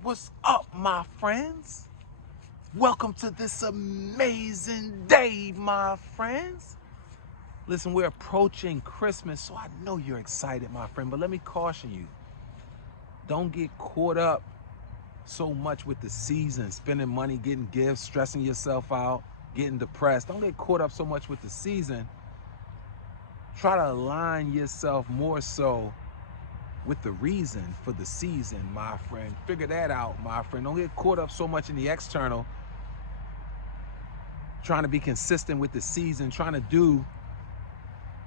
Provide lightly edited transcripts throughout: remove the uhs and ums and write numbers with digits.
What's up, my friends? Welcome to this amazing day, my friends. Listen, we're approaching Christmas, so I know you're excited, my friend, but let me caution you. Don't get caught up so much with the season, spending money, getting gifts, stressing yourself out, getting depressed. Don't get caught up so much with the season. Try to align yourself more so with the reason for the season, my friend. Figure that out, my friend. Don't get caught up so much in the external, trying to be consistent with the season, trying to do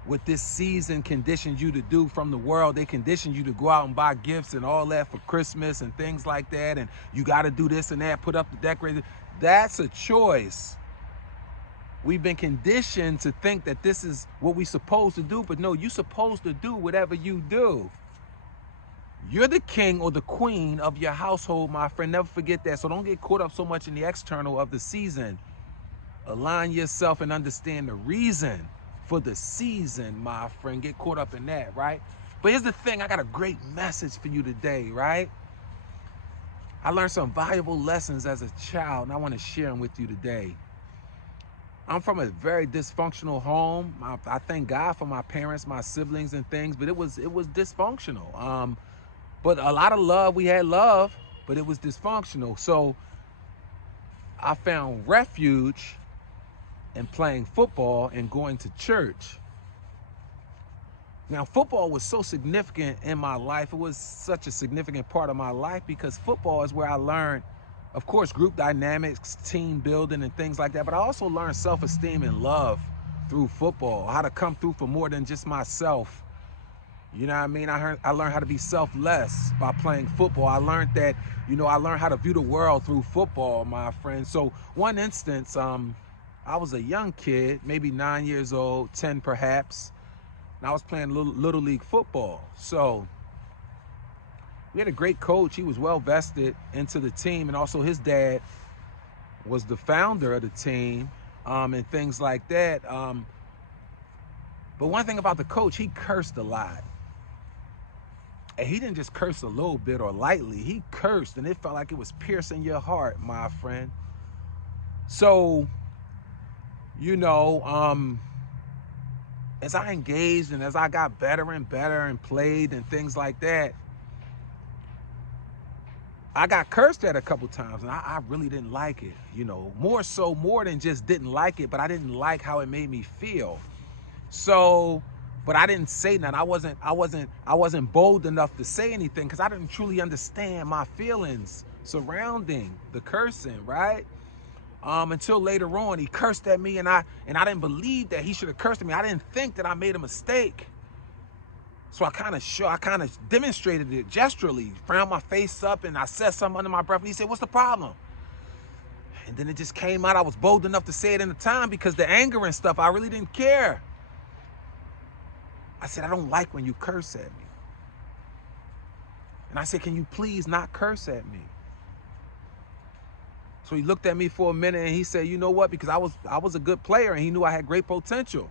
what this season conditions you to do from the world. They condition you to go out and buy gifts and all that for Christmas and things like that, and you got to do this and that, put up the decorations. That's a choice. We've been conditioned to think that this is what we're supposed to do, but no, you're supposed to do whatever you do. You're the king or the queen of your household, my friend. Never forget that. So don't get caught up so much in the external of the season. Align yourself and understand the reason for the season, my friend. Get caught up in that, right? But here's the thing. I got a great message for you today, right? I learned some valuable lessons as a child, and I want to share them with you today. I'm from a very dysfunctional home. I thank God for my parents, my siblings, and things, but it was dysfunctional. But a lot of love, we had love, but it was dysfunctional. So I found refuge in playing football and going to church. Now, football was so significant in my life. It was such a significant part of my life because football is where I learned, of course, group dynamics, team building, and things like that. But I also learned self-esteem and love through football, how to come through for more than just myself. You know what I mean? I learned how to be selfless by playing football. I learned that, I learned how to view the world through football, my friend. So one instance, I was a young kid, maybe 9 years old, 10 perhaps, and I was playing little league football. So we had a great coach. He was well vested into the team, and also his dad was the founder of the team, and things like that. But one thing about the coach, he cursed a lot. And he didn't just curse a little bit or lightly. He cursed, and it felt like it was piercing your heart, my friend. So, as I engaged and as I got better and better and played and things like that, I got cursed at a couple times, and I really didn't like it. More than just didn't like it, but I didn't like how it made me feel. So, but I didn't say nothing. I wasn't bold enough to say anything because I didn't truly understand my feelings surrounding the cursing, right? Until later on, he cursed at me, and I didn't believe that he should have cursed at me. I didn't think that I made a mistake. So I kind of demonstrated it gesturally, frowned my face up, and I said something under my breath, and he said, "What's the problem?" And then it just came out. I was bold enough to say it in the time because the anger and stuff, I really didn't care. I said, "I don't like when you curse at me." And I said, "Can you please not curse at me?" So he looked at me for a minute and he said, "You know what?" Because I was a good player and he knew I had great potential.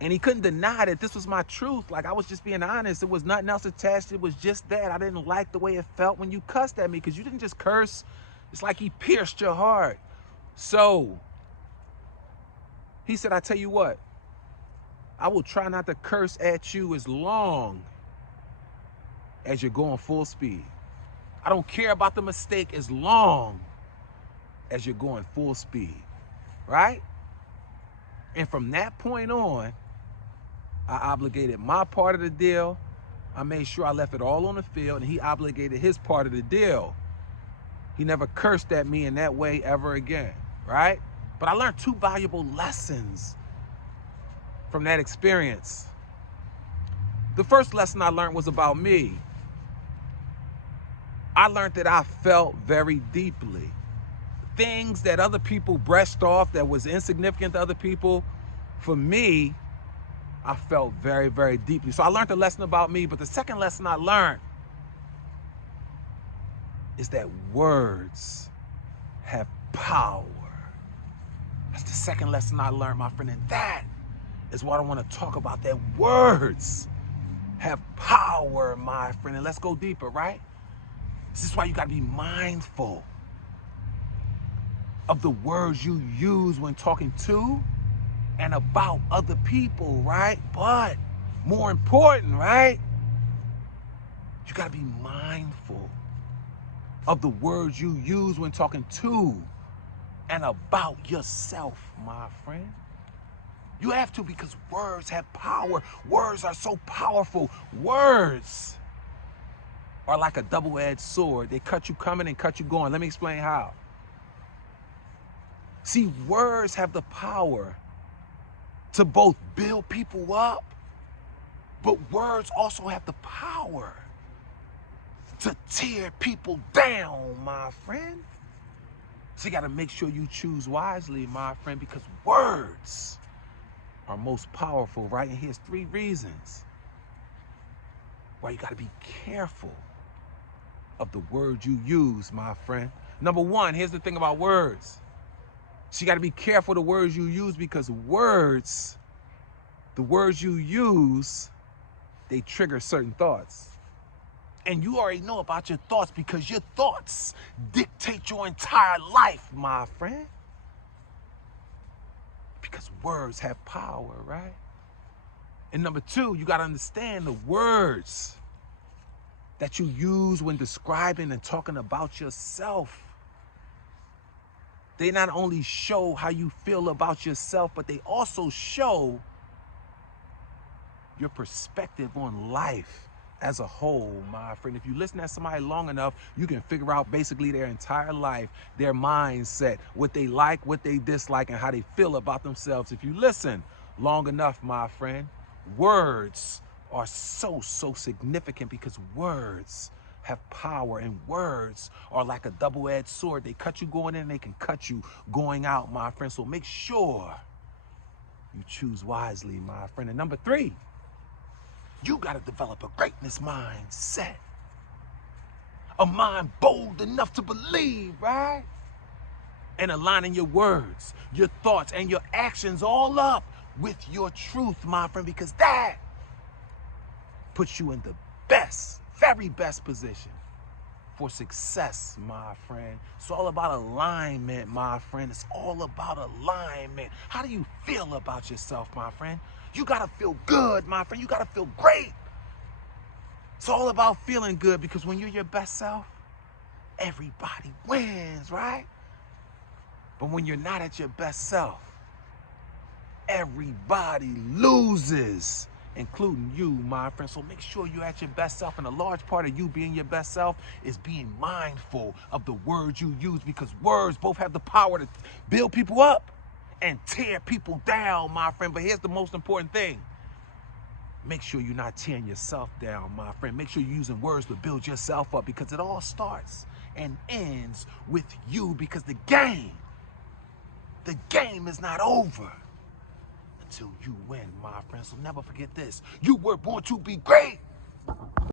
And he couldn't deny that this was my truth. Like, I was just being honest. It was nothing else attached. It was just that. I didn't like the way it felt when you cussed at me because you didn't just curse. It's like he pierced your heart. So he said, "I tell you what, I will try not to curse at you as long as you're going full speed. I don't care about the mistake as long as you're going full speed," right? And from that point on, I obligated my part of the deal. I made sure I left it all on the field, and he obligated his part of the deal. He never cursed at me in that way ever again, right? But I learned two valuable lessons from that experience. The first lesson I learned was about me. I learned that I felt very deeply. Things that other people brushed off that was insignificant to other people, for me, I felt very, very deeply. So I learned a lesson about me, but the second lesson I learned is that words have power. That's the second lesson I learned, my friend, and that is what I want to talk about, that words have power, my friend. And let's go deeper, right? This is why you gotta be mindful of the words you use when talking to and about other people, right? But more important, right? You gotta be mindful of the words you use when talking to and about yourself, my friend. You have to, because words have power. Words are so powerful. Words are like a double-edged sword. They cut you coming and cut you going. Let me explain how. See, words have the power to both build people up, but words also have the power to tear people down, my friend. So you gotta make sure you choose wisely, my friend, because words are most powerful, right? And here's 3 reasons why you gotta be careful of the words you use, my friend. Number 1, here's the thing about words. So you gotta be careful the words you use, because words, the words you use, they trigger certain thoughts. And you already know about your thoughts, because your thoughts dictate your entire life, my friend. Because words have power, right? And number 2, you gotta understand the words that you use when describing and talking about yourself. They not only show how you feel about yourself, but they also show your perspective on life as a whole, my friend. If you listen to somebody long enough, you can figure out basically their entire life, their mindset, what they like, what they dislike, and how they feel about themselves. If you listen long enough, my friend, words are so significant, because words have power, and words are like a double-edged sword. They cut you going in, they can cut you going out, my friend. So make sure you choose wisely, my friend. And number 3, you got to develop a greatness mindset. A mind bold enough to believe, right? And aligning your words, your thoughts, and your actions all up with your truth, my friend, because that puts you in the best, very best position for success, my friend. It's all about alignment, my friend. It's all about alignment. How do you feel about yourself, my friend? You gotta feel good, my friend. You gotta feel great. It's all about feeling good, because when you're your best self, everybody wins, right? But when you're not at your best self, everybody loses, including you, my friend. So make sure you're at your best self. And a large part of you being your best self is being mindful of the words you use, because words both have the power to build people up and tear people down, my friend. But here's the most important thing. Make sure you're not tearing yourself down, my friend. Make sure you're using words to build yourself up, because it all starts and ends with you, because the game is not over until you win, my friend. So never forget this. You were born to be great.